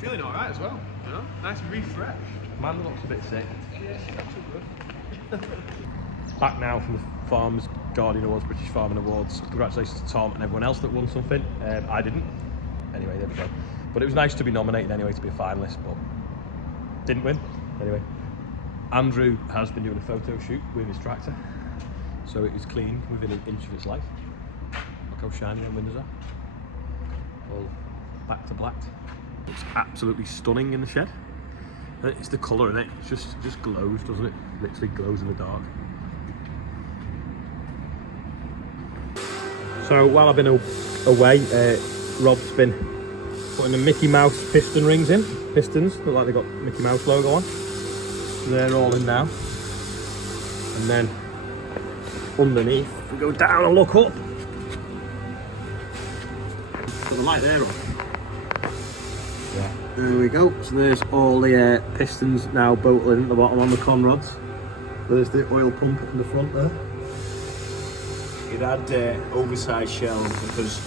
feeling alright as well, you know? Nice and refreshed. Man looks a bit sick. Yeah, not too good. Back now from the Farmers Guardian Awards, British Farming Awards. Congratulations to Tom and everyone else that won something. I didn't. Anyway, there we go. But it was nice to be nominated anyway, to be a finalist, but didn't win. Anyway, Andrew has been doing a photo shoot with his tractor, so it is clean within an inch of its life. Look how shiny them windows are. All back to black. It's absolutely stunning in the shed. It's the colour in it. It just glows, doesn't it? Literally glows in the dark. So while I've been away, Rob's been putting the Mickey Mouse piston rings in. Pistons look like they've got Mickey Mouse logo on. So they're all in now. And then underneath, if we go down and look up, got the light there on. Yeah. There we go. So there's all the pistons now bolted in at the bottom on the con rods. There's the oil pump in the front there. It had oversized shells because,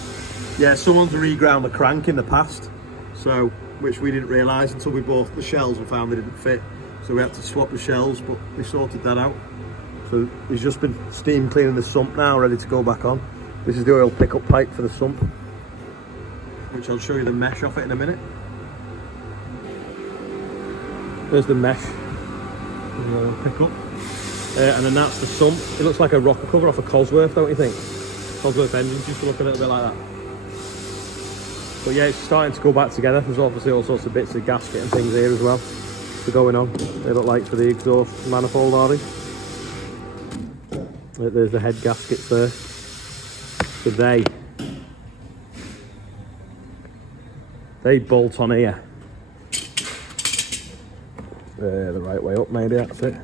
yeah, someone's reground the crank in the past, so which we didn't realise until we bought the shells and found they didn't fit. So we had to swap the shells, but we sorted that out. So he's just been steam cleaning the sump now, ready to go back on. This is the oil pickup pipe for the sump, which I'll show you the mesh off it in a minute. There's the mesh, the oil pickup. And then that's the sump. It looks like a rocker cover off a Cosworth, don't you think? Cosworth engines used to look a little bit like that. But yeah, it's starting to go back together. There's obviously all sorts of bits of gasket and things here as well for going on. They look like for the exhaust manifold, are they? There's the head gaskets there. So they bolt on here. The right way up, maybe, that's it.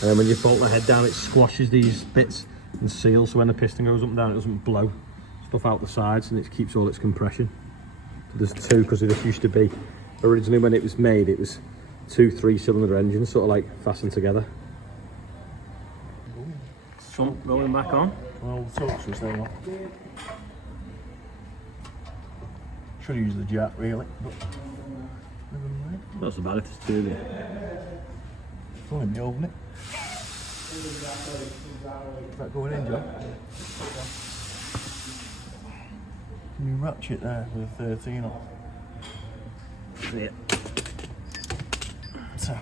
And then when you bolt the head down, it squashes these bits and seals, so when the piston goes up and down, it doesn't blow stuff out the sides, and it keeps all its compression. So there's two, because this used to be, originally when it was made, it was 2 3-cylinder engines, sort of like fastened together. Sump going back on. Well, the torques were staying on. Should use the jack, really, but never mind. Not so bad if it's two there. It's only me open it. Is that going in, John? Can you ratchet there with 13 on? Yeah. So,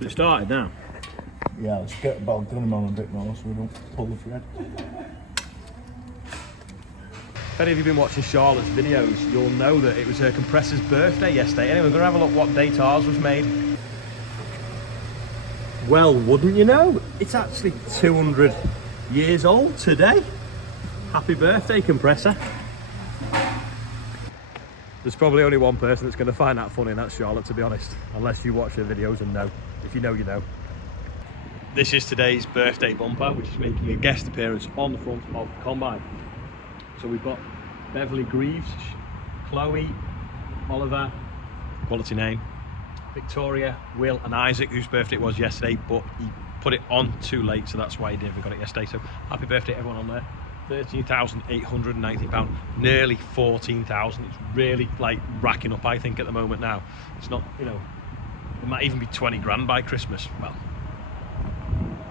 It started now. yeah, let's get the ball gun on a bit more so we don't pull the thread. If any of you have been watching Charlotte's videos, you'll know that it was her compressor's birthday yesterday. Anyway, we're going to have a look what date ours was made. Well, wouldn't you know? It's actually 200 years old today. Happy birthday, Compressor. There's probably only one person that's going to find that funny, and that's Charlotte, to be honest. Unless you watch her videos and know. If you know, you know. This is today's birthday bumper, which is making a guest appearance on the front of the combine. So we've got Beverly Greaves, Chloe, Oliver, quality name, Victoria, Will and Isaac, whose birthday it was yesterday, but he put it on too late, so that's why he never got it yesterday. So happy birthday everyone on there. £13,890, nearly 14,000. It's really like racking up, I think, at the moment now. It's not, you know, it might even be 20 grand by Christmas. Well,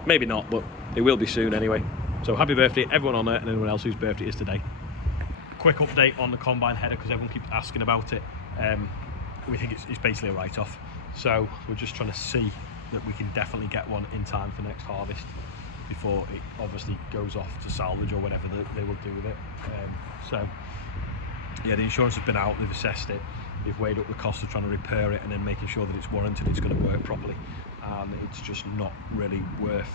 maybe not, but it will be soon anyway. So happy birthday everyone on there and anyone else whose birthday is today. Quick update on the combine header, because everyone keeps asking about it. We think it's basically a write-off, so we're just trying to see that we can definitely get one in time for next harvest before it obviously goes off to salvage or whatever they will do with it. So yeah, the insurance has been out, they've assessed it, they've weighed up the cost of trying to repair it and then making sure that it's warranted, it's going to work properly. It's just not really worth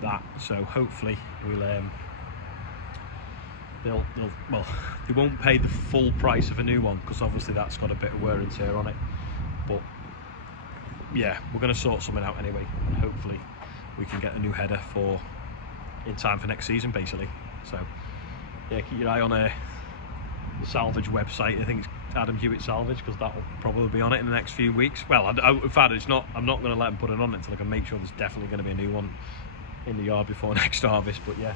that. So hopefully we'll they won't pay the full price of a new one, because obviously that's got a bit of wear and tear on it, but yeah, we're going to sort something out anyway, and hopefully we can get a new header in time for next season, basically. So yeah, keep your eye on the salvage website. I think it's Adam Hewitt Salvage, because that will probably be on it in the next few weeks. Well, in fact, it's not. I'm not going to let them put it on it until I can make sure there's definitely going to be a new one in the yard before next harvest. But yeah,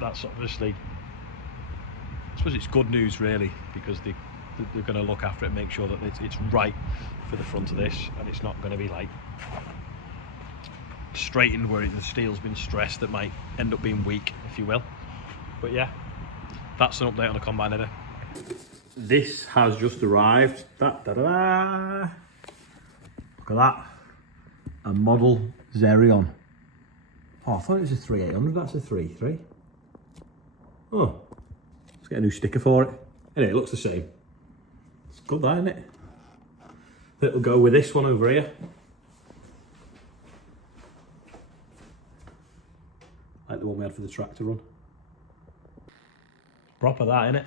that's obviously, I suppose it's good news really, because the they're going to look after it and make sure that it's right for the front of this, and it's not going to be like straightened where the steel's been stressed that might end up being weak, if you will. But yeah, that's an update on the combine header. This has just arrived. Look at that. A model Zerion. Oh, I thought it was a 3800. That's a 3.3. Oh, let's get a new sticker for it. Anyway, it looks the same. It's good, that, isn't it? It'll go with this one over here. Like the one we had for the tractor run. Proper, that, isn't it?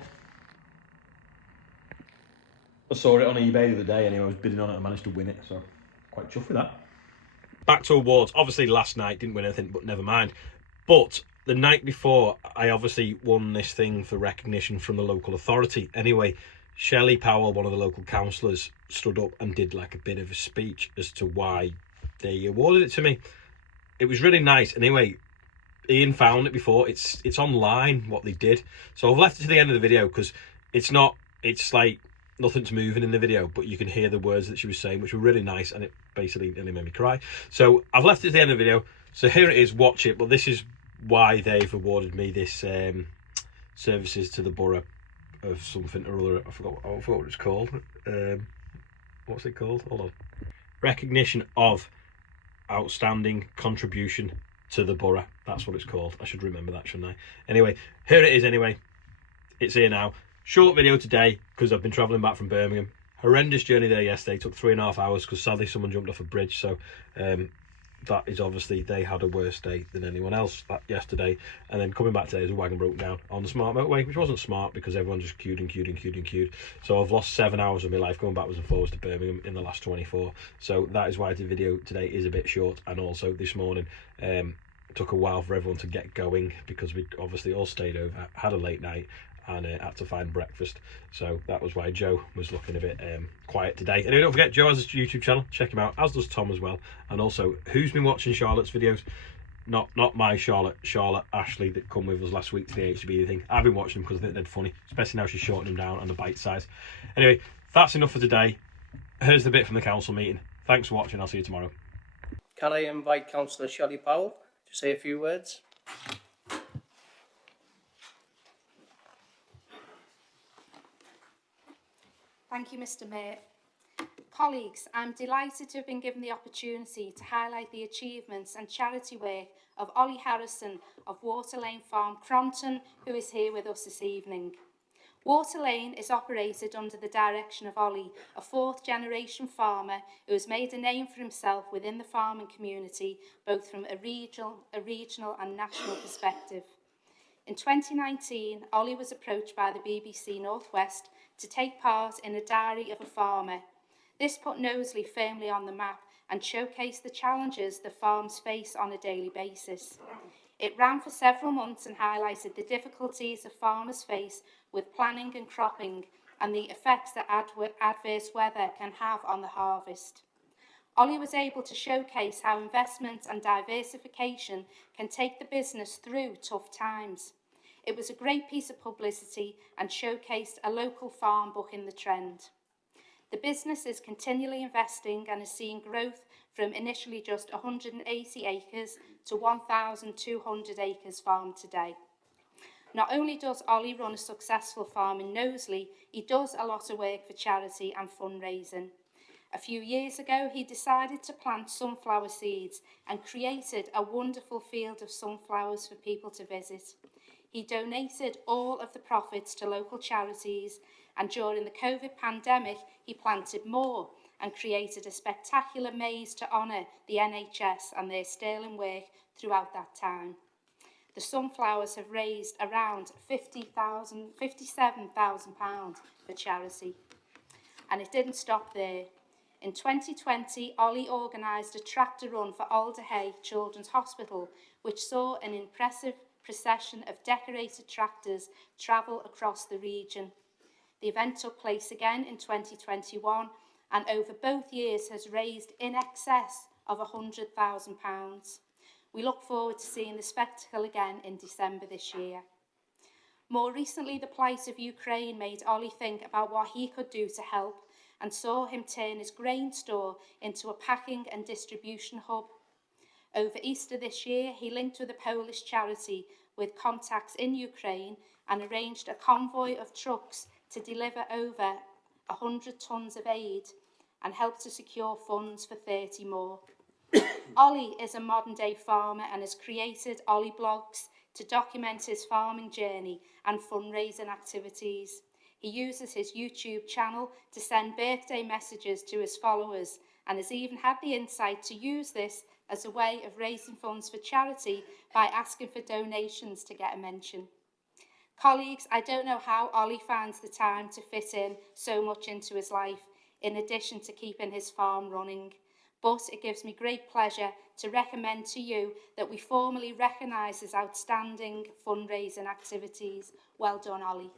I saw it on eBay the other day anyway. I was bidding on it and managed to win it, so quite chuffed with that. Back to awards. Obviously last night didn't win anything, but never mind. But the night before, I obviously won this thing for recognition from the local authority. Anyway, Shelley Powell, one of the local councillors, stood up and did like a bit of a speech as to why they awarded it to me. It was really nice. Anyway, Ian found it before. It's online what they did. So I've left it to the end of the video because it's like nothing's moving in the video, but you can hear the words that she was saying, which were really nice, and it basically nearly made me cry. So I've left it to the end of the video. So here it is, watch it. But this is why they've awarded me this services to the borough of something or other. I forgot what it's called. What's it called? Hold on. Recognition of outstanding contribution to the borough. That's what it's called. I should remember that, shouldn't I? Anyway, here it is anyway. It's here now. Short video today because I've been travelling back from Birmingham. Horrendous journey there yesterday. Took 3.5 hours because sadly someone jumped off a bridge. So that is obviously, they had a worse day than anyone else yesterday. And then coming back today, as a wagon broke down on the smart motorway, which wasn't smart because everyone just queued and queued and queued and queued. So I've lost 7 hours of my life going backwards and forwards to Birmingham in the last 24. So that is why the video today is a bit short. And also this morning, took a while for everyone to get going because we obviously all stayed over, had a late night, and had to find breakfast. So that was why Joe was looking a bit quiet today. Anyway, don't forget, Joe has a YouTube channel. Check him out, as does Tom as well. And also, who's been watching Charlotte's videos? Not my Charlotte Ashley that come with us last week to the HB thing. I've been watching them because I think they're funny, especially now she's shortening them down and the bite size. Anyway, that's enough for today. Here's the bit from the council meeting. Thanks for watching. I'll see you tomorrow. Can I invite Councillor Shelley Powell to say a few words? Thank you, Mr. Mayor. Colleagues, I'm delighted to have been given the opportunity to highlight the achievements and charity work of Ollie Harrison of Water Lane Farm, Crompton, who is here with us this evening. Water Lane is operated under the direction of Ollie, a fourth-generation farmer who has made a name for himself within the farming community, both from a regional and national perspective. In 2019, Ollie was approached by the BBC Northwest to take part in a diary of a farmer. This put Knowsley firmly on the map and showcased the challenges the farms face on a daily basis. It ran for several months and highlighted the difficulties the farmers face with planning and cropping and the effects that adverse weather can have on the harvest. Ollie was able to showcase how investment and diversification can take the business through tough times. It was a great piece of publicity and showcased a local farm bucking the trend. The business is continually investing and is seeing growth from initially just 180 acres to 1,200 acres farmed today. Not only does Ollie run a successful farm in Knowsley, he does a lot of work for charity and fundraising. A few years ago, he decided to plant sunflower seeds and created a wonderful field of sunflowers for people to visit. He donated all of the profits to local charities, and during the COVID pandemic, he planted more and created a spectacular maze to honour the NHS and their sterling work throughout that time. The sunflowers have raised around £57,000 for charity. And it didn't stop there. In 2020, Ollie organised a tractor run for Alderhay Children's Hospital, which saw an impressive procession of decorated tractors travel across the region. The event took place again in 2021 and over both years has raised in excess of £100,000. We look forward to seeing the spectacle again in December this year. More recently, the plight of Ukraine made Ollie think about what he could do to help and saw him turn his grain store into a packing and distribution hub. Over Easter this year, he linked with a Polish charity with contacts in Ukraine and arranged a convoy of trucks to deliver over 100 tonnes of aid and help to secure funds for 30 more. Ollie is a modern-day farmer and has created Ollie blogs to document his farming journey and fundraising activities. He uses his YouTube channel to send birthday messages to his followers and has even had the insight to use this as a way of raising funds for charity by asking for donations to get a mention. Colleagues, I don't know how Ollie finds the time to fit in so much into his life, in addition to keeping his farm running. But it gives me great pleasure to recommend to you that we formally recognise his outstanding fundraising activities. Well done, Ollie.